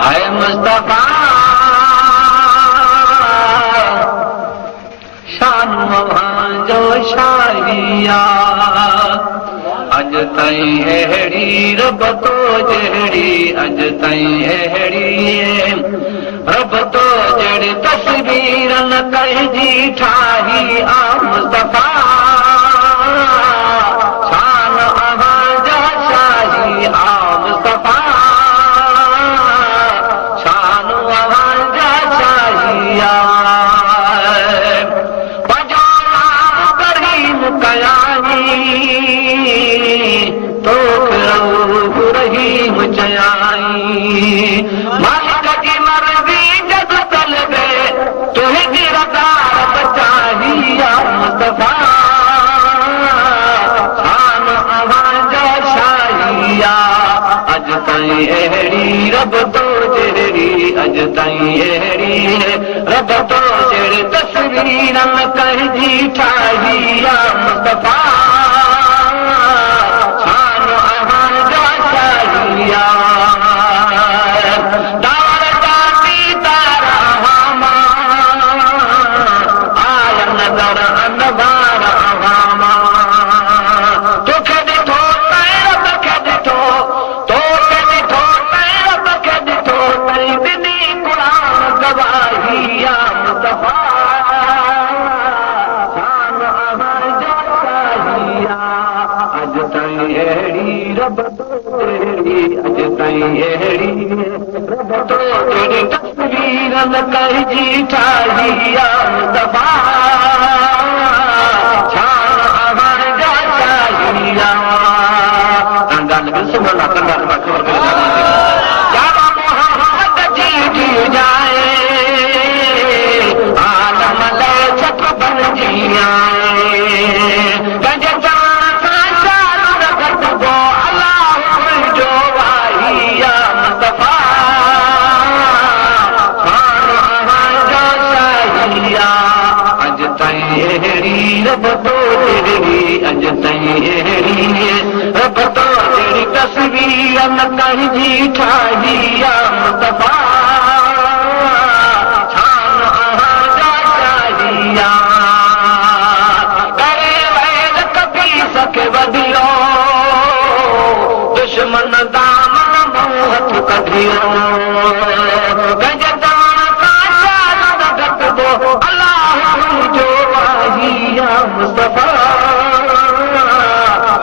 हाय मुस्तफा शान जो शाहिया अज ताईं अहिड़ी रब तो जहिड़ी अज ताईं अहिड़ी रब तो जहिड़ी तस्वीर न कंहिंजी ठाही आ मुस्तफा शान अहांजा शाही आ मुस्तफा शान अहांजा शाही आ पजामा करीम कयाई तो रहीम चयाई मालिक की मर्ज़ी जग तलबे तुंहिंजी रज़ा बचाही आ मुस्तफा शान अहांजा शाही आ अज ताईं अहिड़ी रब तो जहिड़ी अज ताईं अहिड़ी रब तो जहिड़ी तस्वीर न कंहिंजी ठाही आ मुस्तफा शान अहांजा शाही आ दार जाती तारा हामा आया नज़र अनवार हामा तोखे ॾिठो तैं रब खे ॾिठो तोखे ॾिठो तैं रब खे ॾिठो तई ॾिनी क़ुरान गवाही आ मुस्तफा शान अहांजा शाही आ अज ताईं अहिड़ी रब तो जहिड़ी अज ताईं अहिड़ी रब तो जहिड़ी तस्वीर न कंहिंजी ठाही आ मुस्तफा शान अहांजा शाही आ ॻाल्हि बि सुभाणे कंदा ख़बर यारा मोहम्मद जी जाए आलम ले छत बणजी आए पंहिंजे जान सां शान न घटिबो अलाह जो वाही आ मुस्तफा शान अहांजा शाही आ अज ताईं अहिड़ी रब तो जहिड़ी अज ताईं अहिड़ी रब तो जहिड़ी तस्वीर न कंहिंजी ठाही आ मुस्तफा शान अहांजा शाही आ करे वैद कभी सके वधियो दुश्मन दामन मूं हथ कढियो कंहिंजे जान सां शान न घटिबो अलाह जो वाही आ मुस्तफा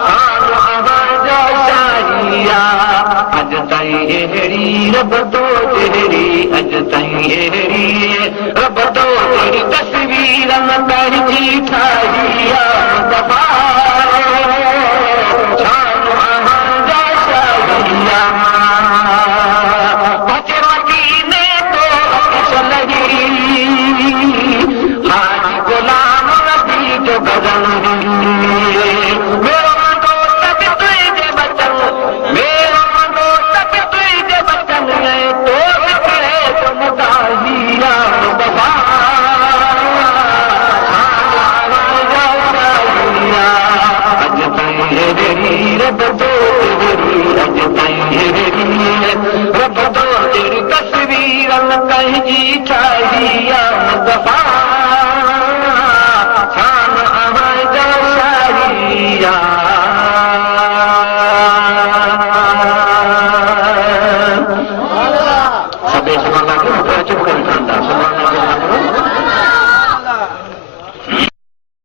शान अहांजा शाही आ अज ताईं अहिड़ी रब तो जहिड़ी अज ताईं अहिड़ी रब तो जहिड़ी तस्वीर न कंहिंजी ठाही आ मुस्तफा शान अहांजा शाही आ अचे मदीने तो अक्स लही हाजी गुलाम नबी जो गगन मेरो दोस्त बि तुंहिंजे बचन मेरो दोस्त बि तुंहिंजे बचन तो विकिणे तो मुदाही आ मुस्तफा शान अहांजा शाही आ अज ताईं अहिड़ी रब तो जहिड़ी अज ताईं अहिड़ी रब तो जहिड़ी तस्वीर न कंहिंजी ठाही आ मुस्तफा शान अहांजा शाही आ सभई सुभाणे चुप करे